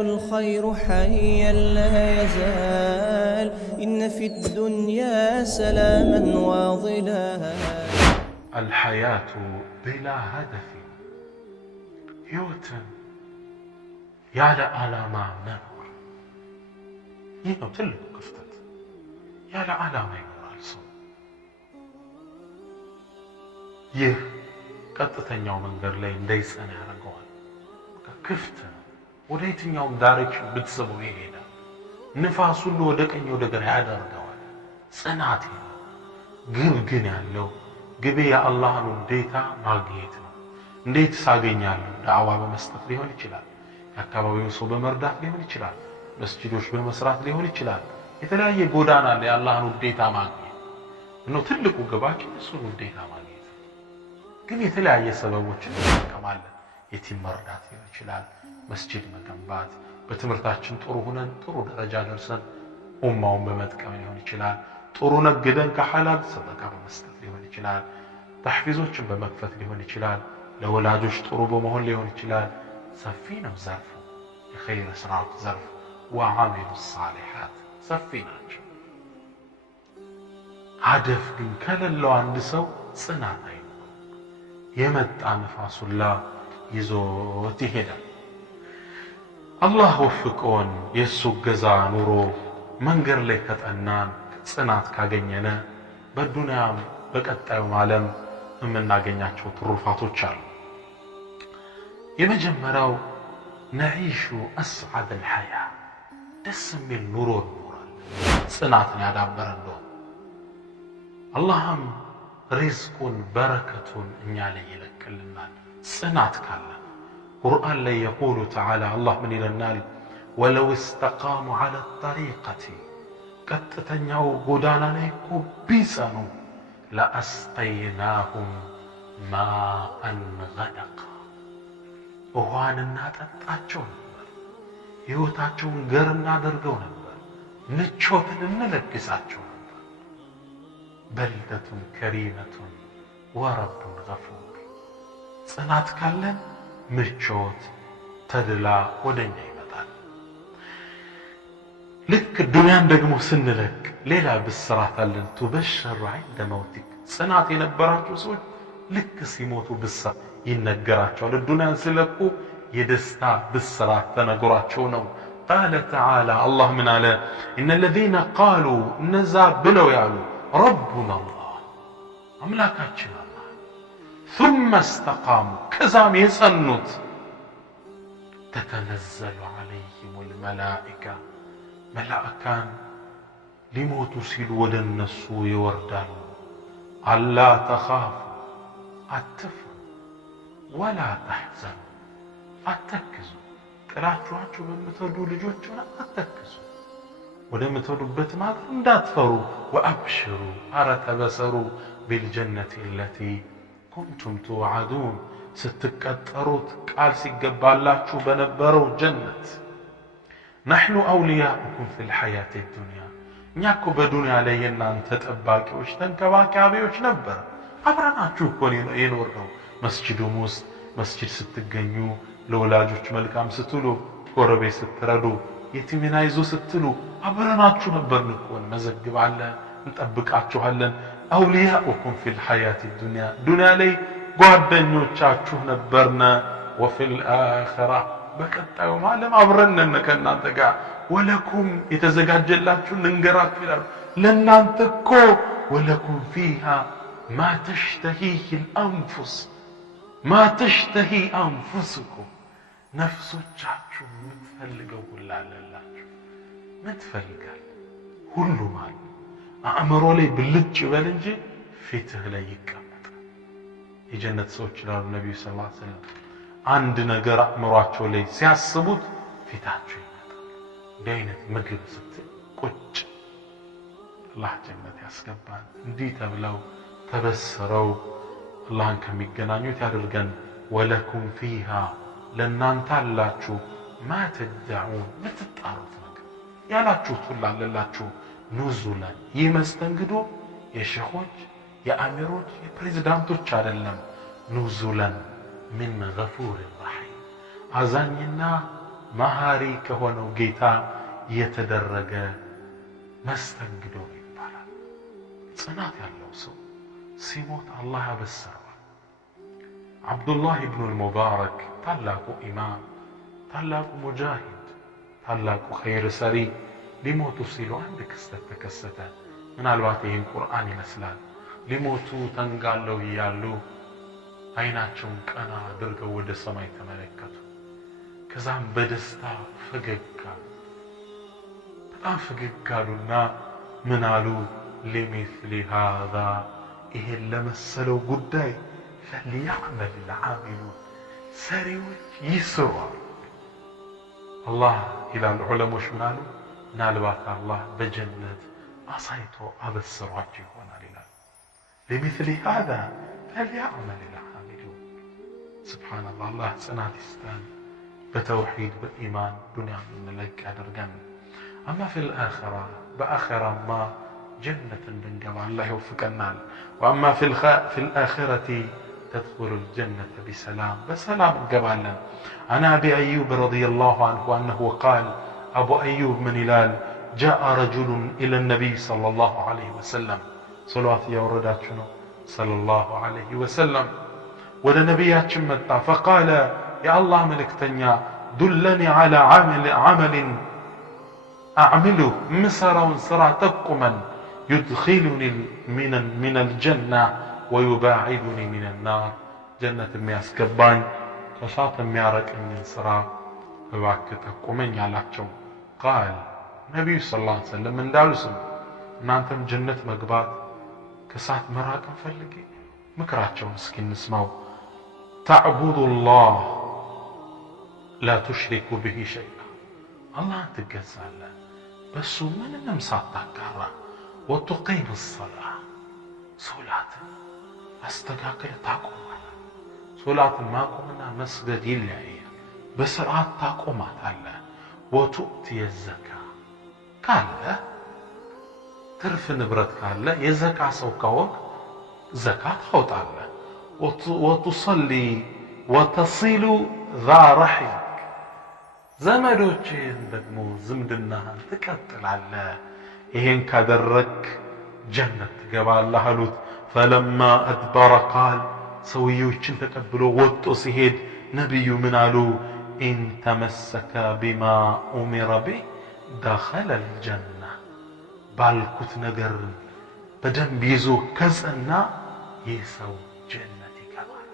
الخير حيا لا يزال إن في الدنيا سلاما وظلالا الحياة بلا هدف يوتن ያለ ዓላማ መኖር ይህ ነው ትልቁ ክፍተት ያለ ዓላማ ይኖራል ሰው ይህ ቀጥተኛው መንገድ ላይ እንዳይጸና ያደርገዋል ክፍት ወደ የትኛውም ዳይሬክሽን ብትስበው ይሄዳል ንፋስ ሁሉ ወደ ቀኝ ወደ ግራ ያደርገዋል ጽናት ግብ ግን ያለው ግቤ የአላህን ውዴታ ማግኘት ነው እንዴት ሳገኛለሁ ዳዕዋ በመስጠት ሊሆን ይችላል አካባቢውን ሰው በመርዳት ሊሆን ይችላል መስጂዶች በመስራት ሊሆን ይችላል የተለያየ ጎዳና ላይ የአላህን ውዴታ ማግኘት ነው ትልቁ ግባችን እሱን ውዴታ ማግኘት ግን የተለያየ ሰበቦችን እንጠቀማለን የቲም መርዳት ሊሆን ይችላል መስጂድ መገንባት በትምህርታችን ጥሩ ሆነን ጥሩ ደረጃ ደርሰን ኡማውን በመጥቀም ሊሆን ይችላል ጥሩ ነግደን ከሐላል ሰደቃ በመስጠት ሊሆን ይችላል ተሕፊዞችን በመክፈት ሊሆን ይችላል ለወላጆች ጥሩ በመሆን ሊሆን ይችላል ሰፊ ነው ዘርፉ የኸይር ስራዎች ዘርፍ ወዓሚሉ ሷሊሓት ሰፊ ናቸው هدف ግን ከሌለው አንድ ሰው ጽናት አይኖርም የመጣ ንፋሱላ ይዞት ይሄዳል አላህ ወፍቆን የሱ ገዛ ኑሮ መንገድ ላይ ከጠናን ጽናት ካገኘነ በዱንያም በቀጣዩም ዓለም የምናገኛቸው ትሩፋቶች አሉ የመጀመሪያው نعيش أسعد الحياة ደስ የሚል ኑሮ ይኖራል ጽናትን ያዳበረ እንደሆነ አላህም ሪዝቁን በረከቱን እኛ ላይ ይለቅልናል ጽናት ካለ ቁርአን ላይ يقول تعالى الله من ይለናል ولو استقاموا على الطريقة ቀጥተኛው ጎዳና ላይ እኮ ቢጸኑ لأسقيناهم ماء غدقا ውሃን እናጠጣቸው ነበር ሕይወታቸውን ገር እናደርገው ነበር ምቾትን እንለግሳቸው ነበር በልደቱን ከሪመቱን ወረቡን ገፉር ጽናት ካለን ምቾት ተድላ ወደኛ ይመጣል ልክ ዱንያን ደግሞ ስንለቅ ሌላ ብስራት አለን تبشر عند موتك ጽናት የነበራቸው ሰዎች ልክ ሲሞቱ ብስራት ይነገራቸዋል ዱንያን ሲለቁ የደስታ ብስራት ተነግሯቸው ነው قال تعالى الله من على إن الذين قالوا نزا بلو يعلو ربنا الله أملاكاتنا الله ثم استقاموا كزام يسنت تتنزل عليهم الملائكة ملائكان لموتوا سيلوا ودنسوا يوردالوا ألا تخافوا أتفوا ولا تحزنوا أتكزوا ጥላችኋችሁ በምትወዱ ልጆች ሆነ አትተክዙ ወደምትወዱበት ማለት እንዳትፈሩ ወአብሽሩ አረተበሰሩ بالجنة التي كنتم توعدون ስትቀጠሩት ቃል ሲገባላችሁ በነበረው ጀነት نحن أولياؤكم في الحياة الدنيا እኛ እኮ በዱንያ ላይ የናንተ ጠባቂዎች ተንከባካቢዎች ነበር አብረናችሁ እኮ የኖርነው መስጂዱም ውስጥ መስጂድ ስትገኙ ለወላጆች መልካም ስትሉ ጎረቤት ስትረዱ የቲምና ይዞ ስትሉ አብረናችሁ ነበርን እኮ መዘግባለን እንጠብቃችኋለን أولياؤكم في الحياة الدنيا ዱንያ ላይ ጓደኞቻችሁ ነበርና وفي الآخرة በቀጣዩ ዓለም አብረን ከእናንተ ጋር ولكم የተዘጋጀላችሁ እንገራችሁ ይላል ለእናንተ እኮ ولكم فيها ما تشتهيه الأنفس ما تشتهي أنفسكم ነፍሶቻችሁ የምትፈልገው ሁሉ አለላችሁ ምትፈልጋል ሁሉ ማለት አእምሮ ላይ ብልጭ ይበል እንጂ ፊትህ ላይ ይቀመጣል የጀነት ሰዎች ይላሉ ነብዩ ሰለላሁ ዐለይሂ ወሰለም አንድ ነገር አእምሯቸው ላይ ሲያስቡት ፊታቸው ይመጣል እንዲህ አይነት ምግብ ስትል ቁጭ አላህ ጀነት ያስገባን እንዲህ ተብለው ተበሰረው አላህን ከሚገናኙት ያድርገን ወለኩም ፊሃ ለእናንተ አላችሁ ما تدعون ምትጣሩት ነገር ያላችሁት ሁሉ አለላችሁ ኑዙላን ይህ መስተንግዶ የሼኾች የአሚሮች የፕሬዝዳንቶች አይደለም ኑዙላን من غفور رحيم አዛኝና መሐሪ ከሆነው ጌታ የተደረገ መስተንግዶ ይባላል። ጽናት ያለው ሰው ሲሞት አላህ ያበሰረዋል። አብዱላህ ኢብኑ አልሙባረክ ታላቁ ኢማም፣ ታላቁ ሙጃሂድ፣ ታላቁ ኸይር ሰሪ ሊሞቱ ሲሉ አንድ ክስተት ተከሰተ። ምናልባት ይህን ቁርአን ይመስላል። ሊሞቱ ተንጋለው እያሉ አይናቸውን ቀና አድርገው ወደ ሰማይ ተመለከቱ። ከዛም በደስታ ፈገግ አሉ። በጣም ፈገግ አሉና ምን አሉ? ሊሚስሊ ሃዛ፣ ይሄን ለመሰለው ጉዳይ ፈልያዕመል ልዓሚሉን፣ ሰሪዎች ይስሩ። አላህ ይላል ዑለሞች ምን አሉ? ምናልባት አላህ በጀነት አሳይቶ አበስሯቸው ይሆናል ይላል። ሊሚስሊ ሃዛ ፈልያዕመል ልዓሚሉን። ስብሓንላህ። አላህ ጽናት ይስጠን፣ በተውሒድ በኢማን ዱንያ እንለቅ ያደርገን። አማ ፊል አኺራ፣ በአኺራማ ጀነት እንድንገባ አላህ ይወፍቀናል። ወአማ ፊል አኺረቲ ተድኹሉ ልጀነተ ቢሰላም፣ በሰላም እንገባለን። አን አቢ አዩብ ረዲየላሁ ዐንሁ አነሁ ቃል፣ አቡ አዩብ ምን ይላል? ጃአ ረጁሉን ኢለ ነቢይ ሰለላሁ ዐለይሂ ወሰለም፣ ሰለዋት እያወረዳችሁ ነው። ሰለላሁ ዐለይሂ ወሰለም ወደ ነቢያችን መጣ። ፈቃለ፣ የአላህ መልእክተኛ ዱለኒ ዐላ ዐመልን አዕሚሉህ፣ ምሰራውን ስራ ጠቁመን፣ ዩድኺሉኒ ሚነል ጀና ወዩባዒዱኒ ሚነን ናር፣ ጀነት የሚያስገባኝ ከእሳት የሚያረቀኝን ስራ እባክህ ጠቁመኝ አላቸው። ቃል፣ ነቢዩ ሰለላሁ ዐለይሂ ወሰለም እንዳሉ ስም፣ እናንተም ጀነት መግባት ከእሳት መራቅን ፈልጌ ምክራቸውን እስኪ እንስማው። ተዕቡዱ ላህ ላ ቱሽሪኩ ብሂ ሸይአ፣ አላህን ትገዛለህ በሱ ምንንም ሳታጋራ። ወቱቂም ሰላ፣ ሶላትን አስተካክለ ታቆማለህ። ሶላትን ማቆምና መስገድ ይለያያል። በስርዓት ታቆማታለህ። ወቱእትየ ዘካ፣ ካለ ትርፍ ንብረት ካለ የዘካ ሰው ከሆንክ ዘካ ታወጣለህ። ወቱሰሊ ወተሲሉ ዛ ረሒም፣ ዘመዶችህን ደግሞ ዝምድናህን ትቀጥላለህ። ይሄን ካደረክ ጀነት ትገባለህ አሉት። ፈለማ አድበረ ቃል፣ ሰውዬዎችን ተቀብሎ ወጦ ሲሄድ ነቢዩ ምን አሉ? ኢን ተመሰከ ቢማ ኡሚረ ቢህ ደኸለ ልጀና፣ ባልኩት ነገር በደንብ ይዞ ከጸና ይህ ሰው ጀነት ይገባል።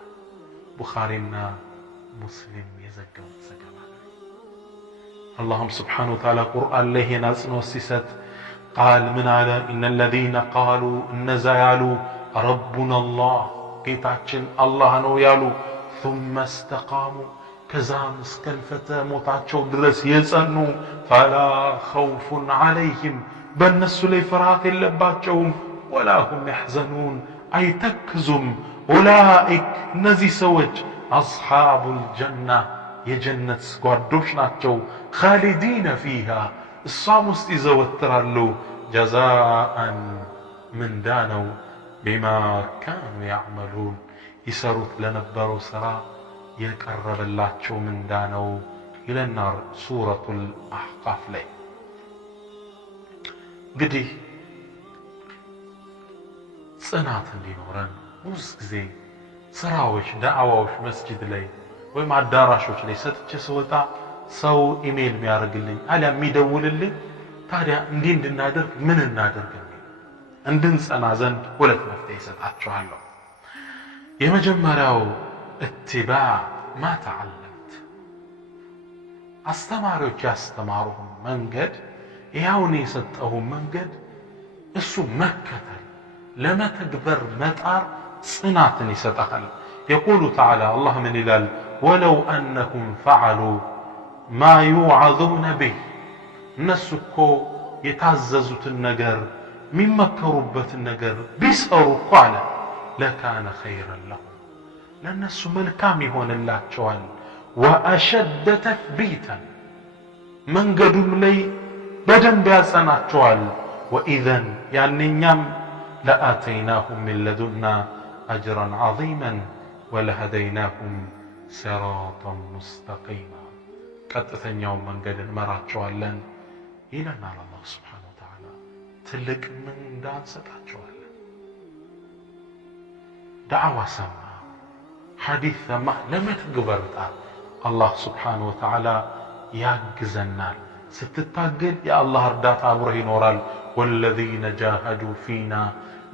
ቡኻሪና ሙስሊም የዘገቡት ዘገባ። አላህም ስብሓነሁ ወተዓላ ቁርአን ላይ ይሄን አጽንኦት ሲሰጥ ቃል ምን አለ? ኢነ ለዚነ ቃሉ፣ እነዛ ያሉ ረቡና አላህ፣ ጌታችን አላህ ነው ያሉ፣ ثመ እስተቃሙ፣ ከዛም እስከ ሕልፈተ ሞታቸው ድረስ የጸኑ፣ ፈላ ኸውፉን ዐለይሂም፣ በእነሱ ላይ ፍርሃት የለባቸውም፣ ወላ ሁም የሕዘኑን፣ አይተክዙም። ኡላኢክ፣ እነዚህ ሰዎች አስሓቡል ጀና፣ የጀነት ጓዶች ናቸው። ኻሊዲነ ፊሃ፣ እሷም ውስጥ ይዘወትራሉ። ጀዛአን፣ ምንዳ ነው። ቢማ ካኑ ያዕመሉን፣ ይሰሩት ለነበረው ሥራ የቀረበላቸው ምንዳ ነው ይለናል ሱረቱል አሕቃፍ ላይ። እንግዲህ ጽናት እንዲኖረን ብዙ ጊዜ ስራዎች፣ ዳዕዋዎች መስጂድ ላይ ወይም አዳራሾች ላይ ሰጥቼ ስወጣ ሰው ኢሜል የሚያደርግልኝ አሊያ የሚደውልልኝ ታዲያ እንዲህ እንድናደርግ ምን እናደርግ እንድንጸና ዘንድ ሁለት መፍትሄ ይሰጣችኋለሁ። የመጀመሪያው እትባዕ ማ ተዓለምት፣ አስተማሪዎች ያስተማሩህን መንገድ፣ ይኸውን የሰጠሁን መንገድ እሱ መከተል፣ ለመተግበር መጣር ጽናትን ይሰጣል። የቁሉ ተዓላ፣ አላህ ምን ይላል? ወለው አነሁም ፈዓሉ ማ ዩዓዙነ ቢህ፣ እነሱ እኮ የታዘዙትን ነገር የሚመከሩበትን ነገር ቢሰሩ እኮ አለ ለካነ ኸይረን ለሁም፣ ለእነሱ መልካም ይሆንላቸዋል። ወአሸደ ተትቢተን፣ መንገዱም ላይ በደንብ ያጸናቸዋል። ወኢዘን፣ ያንኛም ለአተይናሁም ሚን ለዱና አጅረን ዐዚመን ወለሀደይናሁም ሲራጠን ሙስተቂማ፣ ቀጥተኛው መንገድ እንመራቸዋለን ይለናል አላህ Subhanahu Wa Ta'ala ትልቅ ምንዳ እንሰጣቸዋለን ዳዕዋ ሰማ ሐዲስ ሰማ ለመተግበርታ አላህ Subhanahu Wa Ta'ala ያግዘናል ስትታገል የአላህ እርዳታ አብሮህ ይኖራል والذين جاهدوا فينا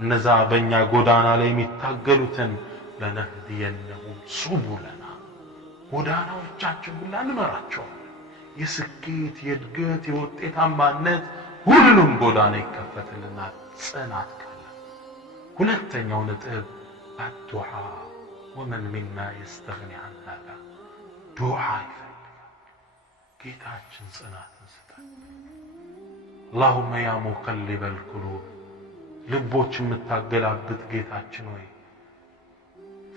እነዛ በእኛ ጎዳና ላይ የሚታገሉትን ለነህዲየነሁም ሱቡለና ጎዳናዎቻችን ሁሉ እንመራቸዋለን የስኬት የእድገት የውጤታማነት ሁሉም ጎዳና ይከፈትልናል ጽናት ካለ ሁለተኛው ነጥብ አዱዓ ومن منا يستغني عن هذا دعاء ጌታችን ጽናትን ስጠን اللهم يا مقلب القلوب ልቦች የምታገላብጥ ጌታችን ሆይ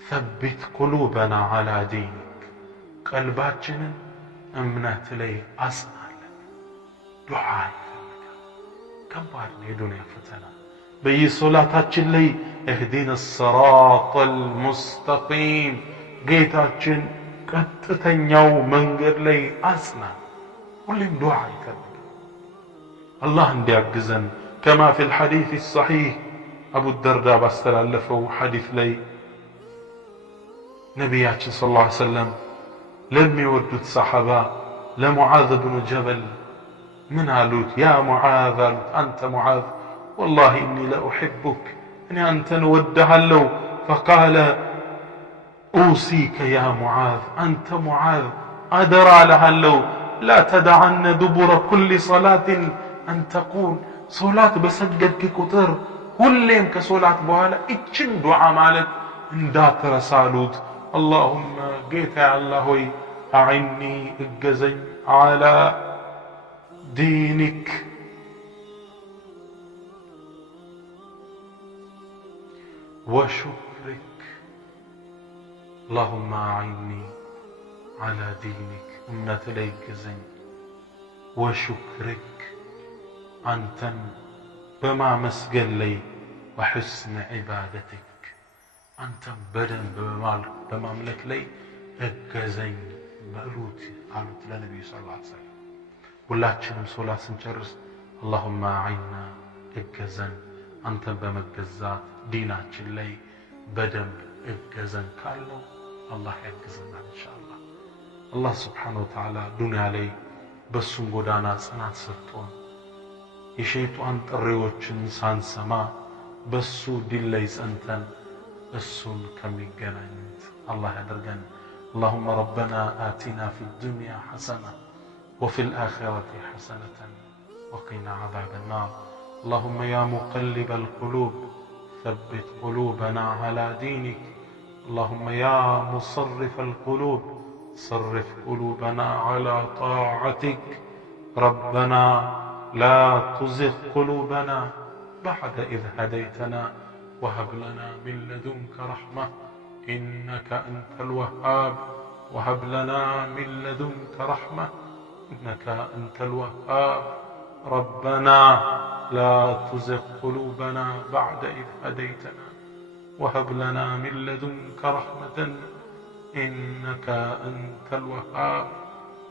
ثبت قلوبنا على دينك ቀልባችንን እምነት ላይ አጽናለን ዱዓ ይፈልጋል ከባድ ነው የዱንያ ፈተና በየሶላታችን ላይ اهدنا الصراط المستقيم ጌታችን ቀጥተኛው መንገድ ላይ አጽናን ሁሌም ዱዓ ይፈልጋል الله እንዲያግዘን كما في الحديث الصحيح أبو الدرداء باستلالفه حديث لي نبياتي صلى الله عليه وسلم لم يودد الصحابة لمعاذ بن جبل من قالوت يا معاذ أنت معاذ والله إني لأحبك إني أنت نودها له فقال أوصيك يا معاذ أنت معاذ أدرى لها له لا تدعن دبر كل صلاة أن تقول صلاة بسجدك كتر كلهم كصلاة بوالا اتشن دعا مالك اندات رسالوت اللهم قيت يا الله أعني اجزي على دينك وشكرك اللهم أعني على دينك امنت ليك زين وشكرك أنتن بما مسجل لي وحسن عبادتك أنتن بدن بما ملك لي اجزين بقلوت قالوا للنبي صلى الله عليه وسلم ሁላችንም ሶላት ስንጨርስ اللهم أعنا اجزن أنتن بمجزات ديناتችን ላይ በደንብ እገዘን ካለው አላህ ያግዘናል ኢንሻአላህ አላህ Subhanahu Wa Ta'ala ዱንያ ላይ በሱም ጎዳና ጽናት ሰጥቶን የሸይጣን ጥሪዎችን ሳንሰማ በሱ ዲል ላይ ጸንተን እሱን ከሚገናኙት አላህ ያደርገን اللهم ربنا آتنا في الدنيا حسنة وفي الآخرة حسنة وقنا عذاب النار اللهم يا مقلب القلوب ثبت قلوبنا على دينك اللهم يا مصرف القلوب صرف قلوبنا على طاعتك ربنا لا تزغ قلوبنا بعد إذ هديتنا وهب لنا من لدنك رحمة إنك أنت الوهاب وهب لنا من لدنك رحمة إنك أنت الوهاب ربنا لا تزغ قلوبنا بعد إذ هديتنا وهب لنا من لدنك رحمة إنك أنت الوهاب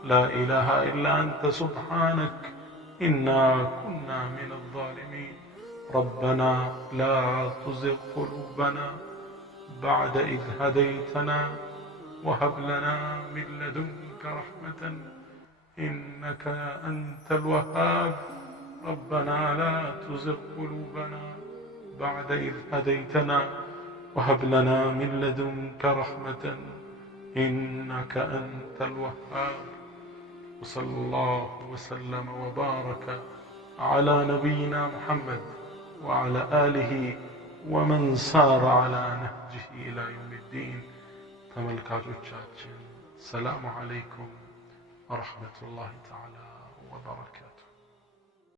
لا إله إلا أنت سبحانك إنا كنا من الظالمين ربنا لا تزغ قلوبنا بعد إذ هديتنا وهب لنا من لدنك رحمة إنك أنت الوهاب ربنا لا تزغ قلوبنا بعد إذ هديتنا وهب لنا من لدنك رحمة إنك أنت الوهاب وصلى الله وسلم وبارك على نبينا محمد وعلى آله ومن سار على نهجه إلى يوم الدين تملكاتوቻችን السلام عليكم ورحمة الله تعالى وبركاته